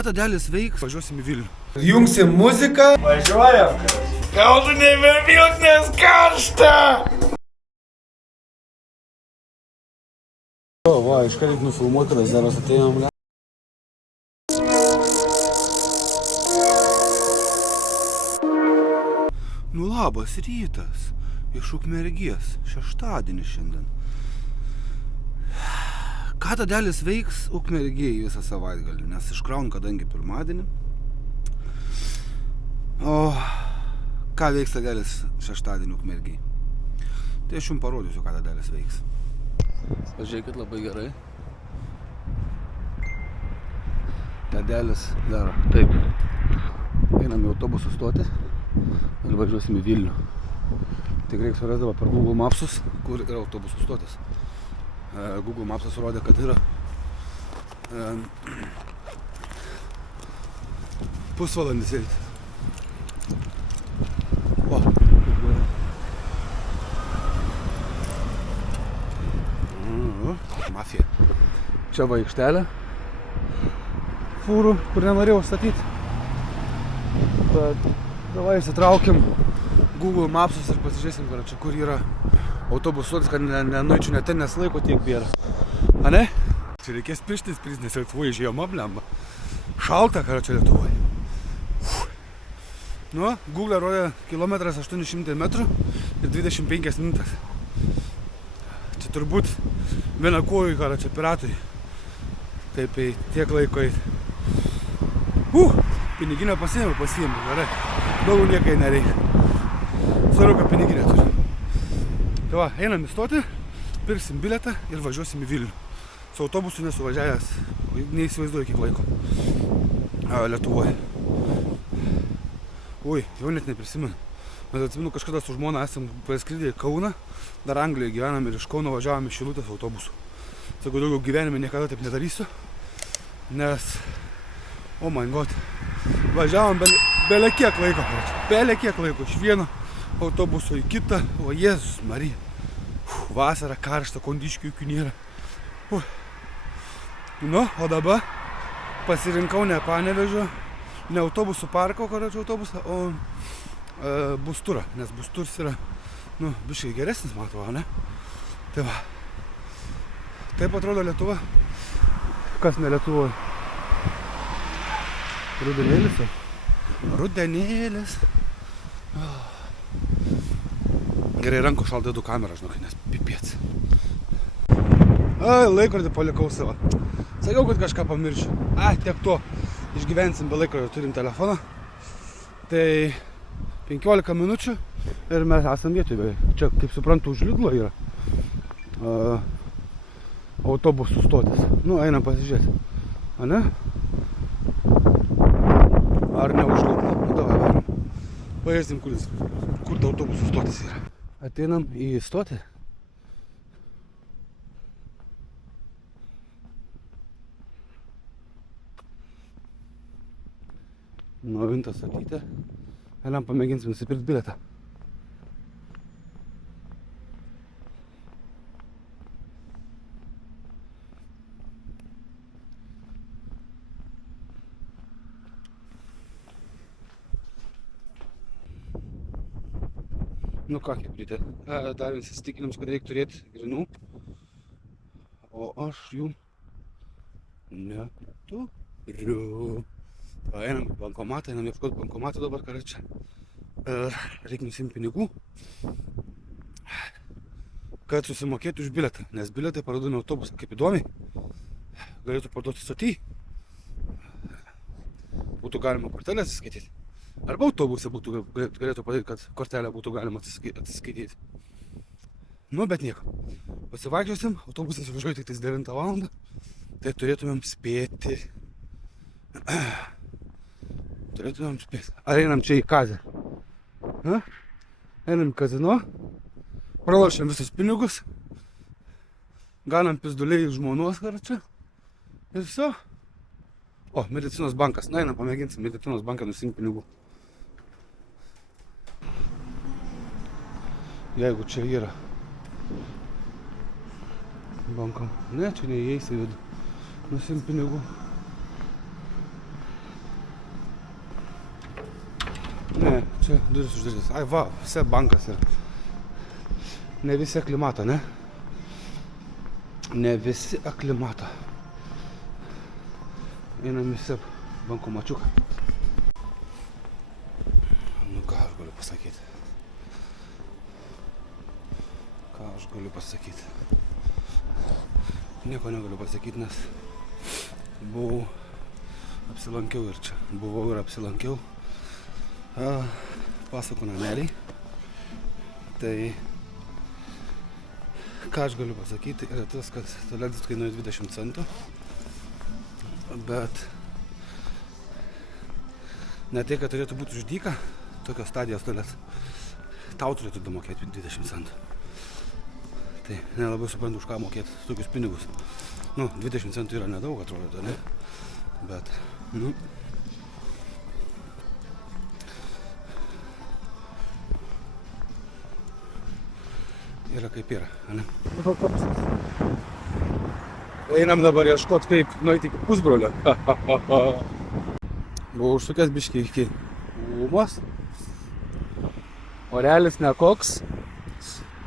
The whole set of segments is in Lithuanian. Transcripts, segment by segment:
Ką Tadelis veiks? Važiuosim į Vilnių. Jungsim muziką. Važiuojam. Gal tu nebevilk, nes karšta. Va, iškart nufilmuoti, rezervas atėjom. Nu labas rytas, iš Ukmergės, šeštadienį šiandien. Ką Tadelis veiks Ukmergėje visą savaitgalį, nes iškraun kadangi pirmadienį. O ką veiks Tadelis šeštadienį Ukmergėje? Tai aš jums parodysiu, ką Tadelis veiks. Pažiūrėkit labai gerai. Tadelis daro taip. Einam į autobusų stotį ir važiuosim į Vilnių. Tik reikia surasti dabar per Google Mapsus, kur yra autobusų stotis. Google Mapsas rodė, kad yra pusvalandis eiti. O, kaip gerai. Mafija. Čia va aikštelė fūrų, kur nenorėjau statyti. Bet davai įsitraukim Google Mapsus ir pasižiūrėsim, kur yra autobusų stotis, kad nenuičiu net ten, nes laiko tiek bėra. A ne? Čia reikės pirštis, nes Lietuvoje žiema blemba. Šalta, čia Lietuvoje. Nu, Google rodė kilometras 800 metrų ir 25 minutės. Čia turbūt viena kojų, čia piratui. Taip, tiek laiko eiti. Piniginę pasiėmiau, gerai. Daugiau niekai nereikia. Svarbu, kad piniginę turiu. Tai va, einam į stotį, pirksim bilietą ir važiuosim į Vilnių. Su autobusu nesuvažiavęs, neįsivaizduoju kiek laiko Lietuvoje. Ui, jau net neprisimenu. Mes atsimenu, kažkada su žmona esam praskridę į Kauną, dar Anglijoje gyvenam ir iš Kauno važiavom į Šilutės autobusu. Sakau, daugiau gyvenime niekada taip nedarysiu, nes, oh my god, važiavom bele kiek laiko, iš vieno autobuso į kitą, o Jėzus Marija, vasara karšta, kondiškių jokių nėra. Nu, o dabar pasirinkau ne Panevėžio, ne autobusų parko, autobusą, o bus turą, nes bus turas yra, nu, biškai geresnis, man atrodo, ne? Tai va, taip atrodo Lietuva. Kas ne Lietuvoje? Rudenėlis, Rudenėlis. Gerai, rankų šaltai du kamerą, žinok, nes pipėts. Ai, laikrodį palikau savo. Sakiau, kad kažką pamiršiu. Tiek to. Išgyvensim be laikrodžio, turim telefoną. Tai 15 minučių ir mes esam vietoje. Čia, kaip suprantu, už Lidlo yra autobusų stotis. Nu, einam pasižiūrėti. A ne? Ar ne už Lidlo? Nu, davai, varom. Paėsim, kur ta autobusų stotis yra. Ateinam į stotį. Nuvinta statytė. Einam pamėginsim nusipirkti bilietą. Nu ką, keprytė, dar vis įsitikinams, kad reikia turėti grinų, o aš jų neturiu. Einam į bankomatą, einam ieškoti bankomatą dabar, čia. Reikia nusimti pinigų, kad susimokėti už bilietą, nes bilietai parduodami autobusą kaip įdomiai. Galėtų parduoti stoty. Būtų galima kortelę atsiskaityti. Arba autobuse galėtų padaryti, kad kortelę būtų galima atsiskaityti. Nu, bet nieko. Pasivaikščiosim, autobusas važiuoja tik 9 valandą, tai turėtumėm spėti. Ar einam čia į kazę? Einam į kazino, pralošiam visus pinigus, ganam pizduliai žmonos čia ir viso. O, medicinos bankas. Na, einam pamėginsim medicinos banką nusimti pinigų. Jeigu čia yra bankom. Ne, čia neįeisi vidų. Nusim pinigų. Ne, čia duris uždarytas. Ai va, visi bankas yra. Ne visi aklimato, ne? Ne visi aklimato. Einam visi bankomačiuką. Nu ką aš galiu pasakyti? Nieko negaliu pasakyti, nes buvau, apsilankiau ir čia. Buvau ir apsilankiau pasakų nameliai. Tai ką aš galiu pasakyti yra tas, kad tualetas kainuoja 20 centų. Bet ne tai, kad turėtų būti už dyką, tokios stadijos tualetas, tau turėtų damokėti 20 centų. Tai nelabai suprantu, už ką mokėti tokius pinigus. Nu, 20 centų yra nedaug, atrodo, ne? Bet, nu... Yra kaip yra, ne? Einam dabar ieškot, kaip nueiti iki pusbrolio. Buvau užsukęs biškį iki Ūmos. Orelis nekoks.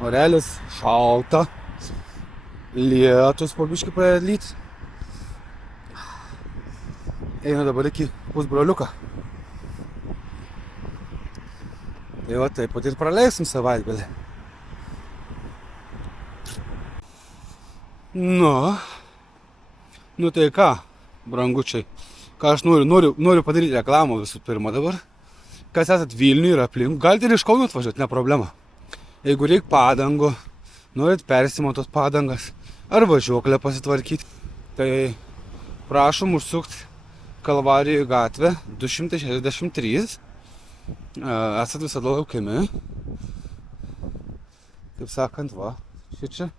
Orelis šalta. Lietus po biškį pradeda lyt. Einu dabar iki pusbroliuką. Tai va taip pat ir praleisim savaitgalį. Nu tai ką, brangučiai, ką aš noriu padaryti reklamą visų pirma dabar. Kas esat Vilniuje ir aplink, galite ir iš Kauno atvažiuoti, ne problema. Jeigu reik padangų, norit persimontuot padangas ar važiuoklę pasitvarkyti, tai prašom užsukti Kalvarijų gatvę 263. Esat visada laukiami. Kaip sakant, va, šičia.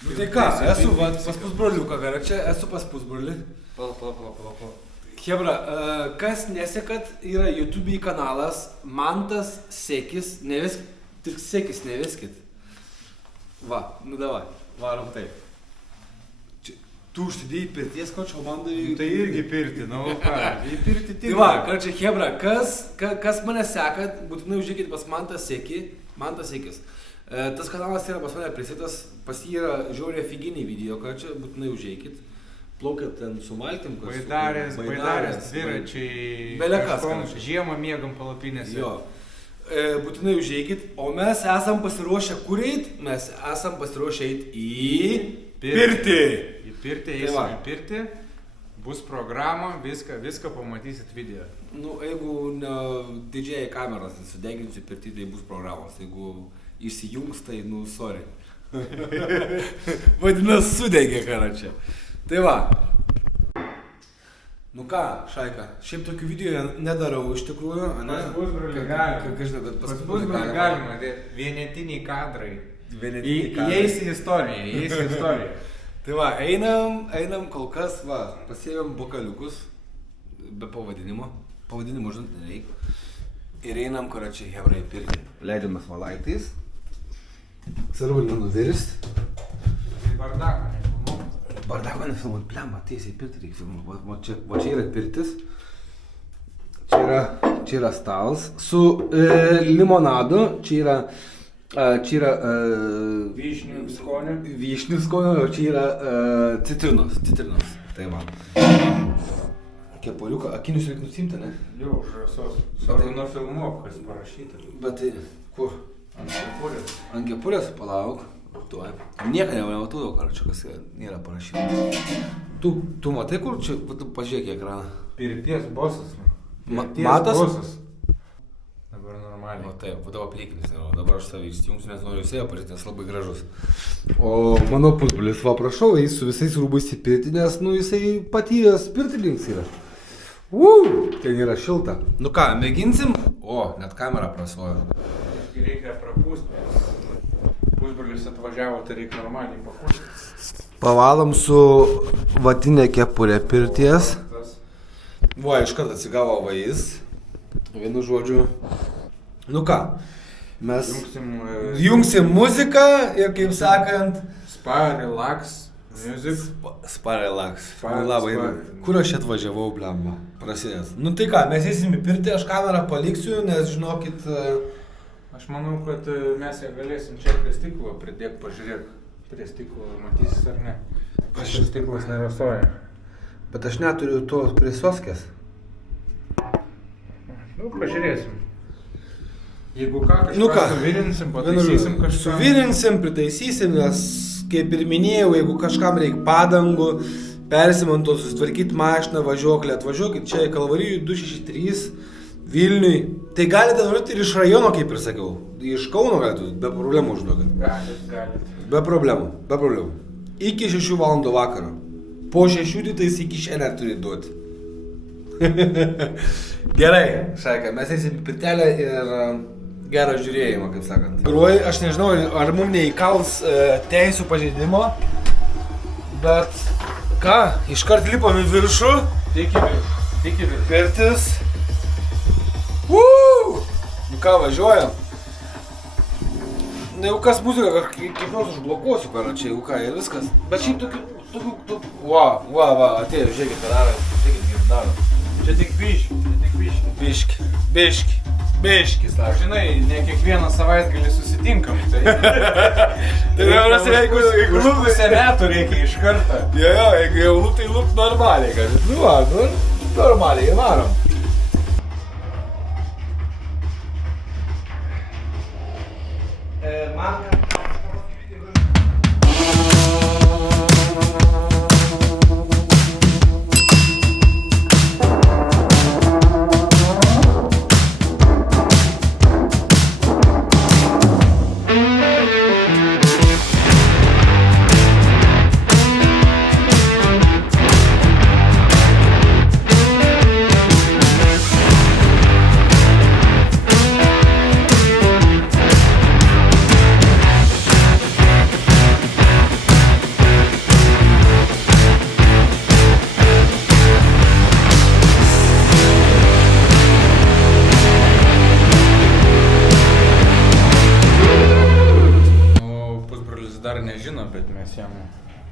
Nu tai ką, esu pas pusbroliuką, čia esu pas pusbrolį. Pala. Chebra, kas nesekat, yra YouTube kanalas Mantas Sekis, tik Sekis neveskit. Va, nu davai, varom taip. Tu užsidėjai pirties kočio, man davai... Tai irgi pirti, nu ką, į pirti tik. Tai va, karčiai, Chebra, kas mane sekat, būtinai užžiūrėkit pas Mantas Sekis. Tas kanalas yra pas mane prisėtas, pas jį yra žiauriai figiniai video, karčiai, būtinai užžiūrėkit. Plaukiat ten su maltim, Baidarės, dviračiai, belekas, žiemą miegam palapinėse. Jo. Būtinai užeikit, o mes esam pasiruošę kur eit? Mes esam pasiruošę eit į pirtį. Į pirtį, eisim į pirtį, bus programa, viską pamatysit video. Nu, jeigu ne didžiai kameras sudeginsiu pirtį, tai bus programos. Jeigu išsijungs, tai nu, sorry. Vadinas, sudegė karą čia. Tai va. Nu ką, Šaika, šiaip tokių video nedarau iš tikrųjų, ne? Pas pusbrolį galima. Pas pusbrolį galima, vienetiniai kadrai. Įeis į istoriją. Tai va, einam kol kas, va, pasiėmėm bokaliukus, be pavadinimo. Pavadinimo, žinot, nereik. Ir einam, kur čia hebrai pirkti. Leidžiamas valaitais. Svarbu nenuvirst. Tai bardako nefilmuot. Bardako nefilmuot, blemba, tiesiai pirtį reikia filmuot. Va čia yra pirtis. Čia yra stalas su limonadu. Čia yra Vyšnių skonio. Vyšnių skonio, o čia yra citrinos. Tai va. Kepuriuką, akinius reikia nusimti, ne? Jau, žrasos. Svarbu nufilmuok, kas parašyta. Bet tai, kur? Ant kepurės. Ant kepurės, palauk. Tuoj. Nieko nematau daug, ar čia kas nėra parašyta. Tu matai, kur čia, tu pažiūrėk į ekraną. Pirties bosas. Matas? Bosas. Dabar normaliai. O taip, dabar plikinis, dabar aš savį išsijungsiu, nes noriu jisai pažiūrėti, nes labai gražus. O mano pusbrolis, va prašau, eis su visais rūbais į pirtį, nes nu jisai patyręs pirtininkas yra. Ten yra šilta. Nu ką, mėginsim? O, net kamera prasojo. Reikia prapūsti. pusbrolis atvažiavo, tai reikia normaliai pakurti. Pavalom su vatinė kepurė pirties. Va, iš karto atsigavo vaiz. Vienu žodžiu. Nu ką, mes jungsim muziką ir, kaip sakant, Spa, relax, music. Spa relax. Spa, Labai. spa. Kur aš atvažiavau, blemba? Prasidės. Nu tai ką, mes eisim į pirtį, aš kamerą paliksiu, nes žinokit... Aš manau, kad mes ją galėsim čia prie stiklo pridėk, pažiūrėk. Prie stiklo matysis ar ne. Šis stiklas nerasoja. Bet aš neturiu tos prisoskės. Nu, pažiūrėsim. Jeigu ką, kažką Nu ką, suvirinsim, pataisysim kažką. Suvirinsim, pritaisysim, nes, kaip ir minėjau, jeigu kažkam reikia padangų, persimontuoti, susitvarkyti mašiną, važiuoklę, atvažiuokit čia į Kalvarijų 263 Vilniui. Tai galite atvažiuoti ir iš rajono, kaip ir sakiau. Iš Kauno galite, be problemų užduokit. Galit. Be problemų. Iki 6 valandų vakaro. Po 6 rytais iki šiandien turi duoti. Gerai, Šaika, mes eisim į pirtelę ir gerą žiūrėjimą, kaip sakant. Gruoji, aš nežinau, ar mums neįkals teisų pažeidimo, bet ką, iškart lipom į viršų. Tik į viršų. Pirtis. Nu ką, važiuojam. Na jau kas muzika, kaip nors užblokuosiu, čia jau ką, ir viskas. Bet šiaip tokių, va, atėjo, žiūrėkit, ką daro, kaip daro. Čia tik biški. Biški, sako. Žinai, ne kiekvieną savaitgalį susitinkam, tai... Tai jeigu už pusę metų reikia iš karto. Jo, jeigu jau lup, tai lup normaliai, kad... Nu va, normaliai, varom.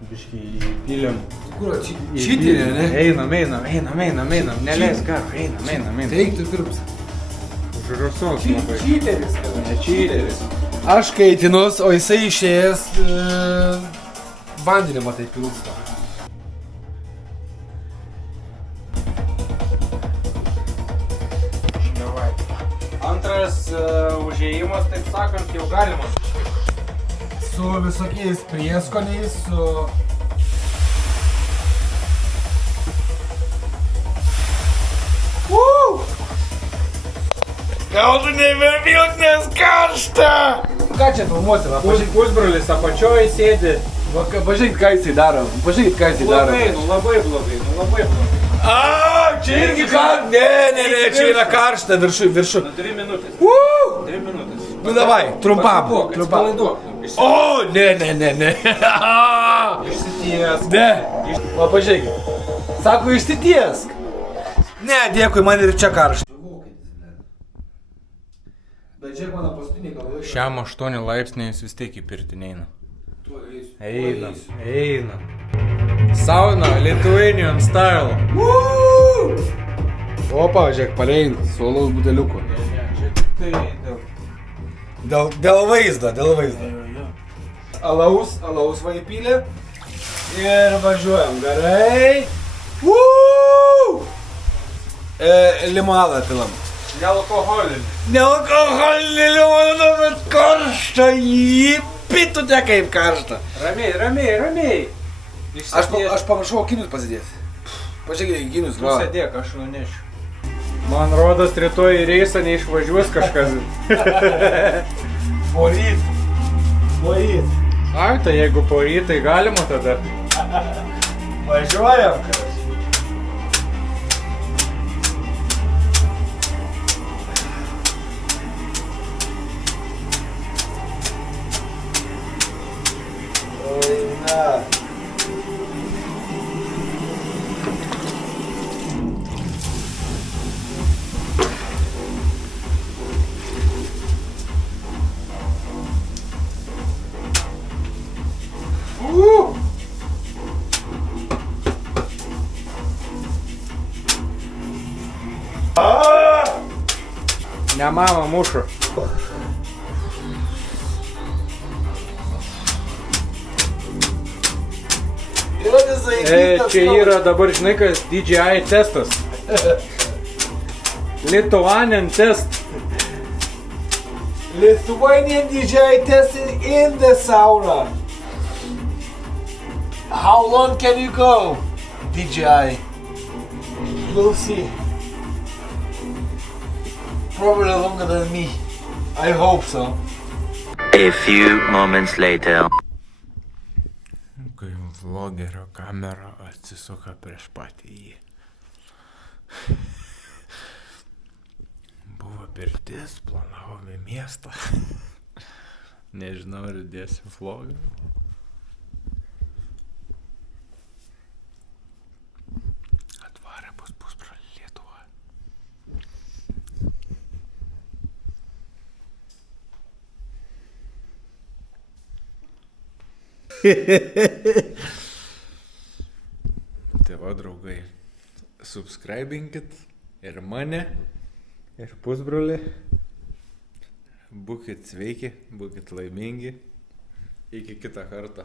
Biškį įpylėm. Kur, čytinė, ne? Einam, neleis karo, einam. Teik, tu pirms. Užrasos labai. Čyteris, kada? Ne čyteris. Aš kaitinus, o jisai išėjęs vandenį, matai, pilsto. Davai. Antras užėjimas, taip sakant, jau galimas. Su visokiais prieskoniais, su... Gal tu nebebilk, nes karšta! Ką čia filmuoti, va? Pusbrolis apačioje sėdi. Pažiūrėkit, ką jisai daro. Labai blogai. Čia irgi ką? Ne, čia yra karšta, viršų. 3 minutės. 3 minutės. Nu davai, trumpam. O, ne. Išsitiesk. Ne. Va, pažiūrėkit. Sako, išsitiesk. Ne, dėkui, man ir čia karšta. Bet čia mano paskutinė kalba. Šiam 8 laipsniais vis tiek į pirtį neina. Eina. Sauna, Lithuanian style. Opa, žiūrėk, parein, su alaus buteliuku. Čia tik tai Dėl vaizdo. Alaus va įpylė. Ir važiuojam, gerai. Limonadą pilam. Nealkoholinį limonadą, bet karštą, jį pitute kaip karštą. Ramiai. Aš pamiršau akinus pasidėti. Pažiūrėk, akinus, Tu sėdėk, aš nunešiu. Man rodos, rytoj į reisą neišvažiuos kažkas. Poryt. Ai, tai jeigu poryt, tai galima tada. Važiuojam. Ne mama muša. Čia yra dabar, žinai, kas DJI testas. Lithuanian test. Lithuanian DJI testing in the sauna. How long can you go, DJI? We'll see. Probably longer than me. I hope so. A few moments later. Kai vlogerio kamera atsisuka prieš patį jį. Buvo pirtis, planavome miestą. Nežinau, ar dėsiu vlogą. Atvarė bus pusbrolį Lietuvą. Tai va, draugai, subscribinkit ir mane, ir pusbrolį. Būkit sveiki, būkit laimingi. Iki kitą kartą.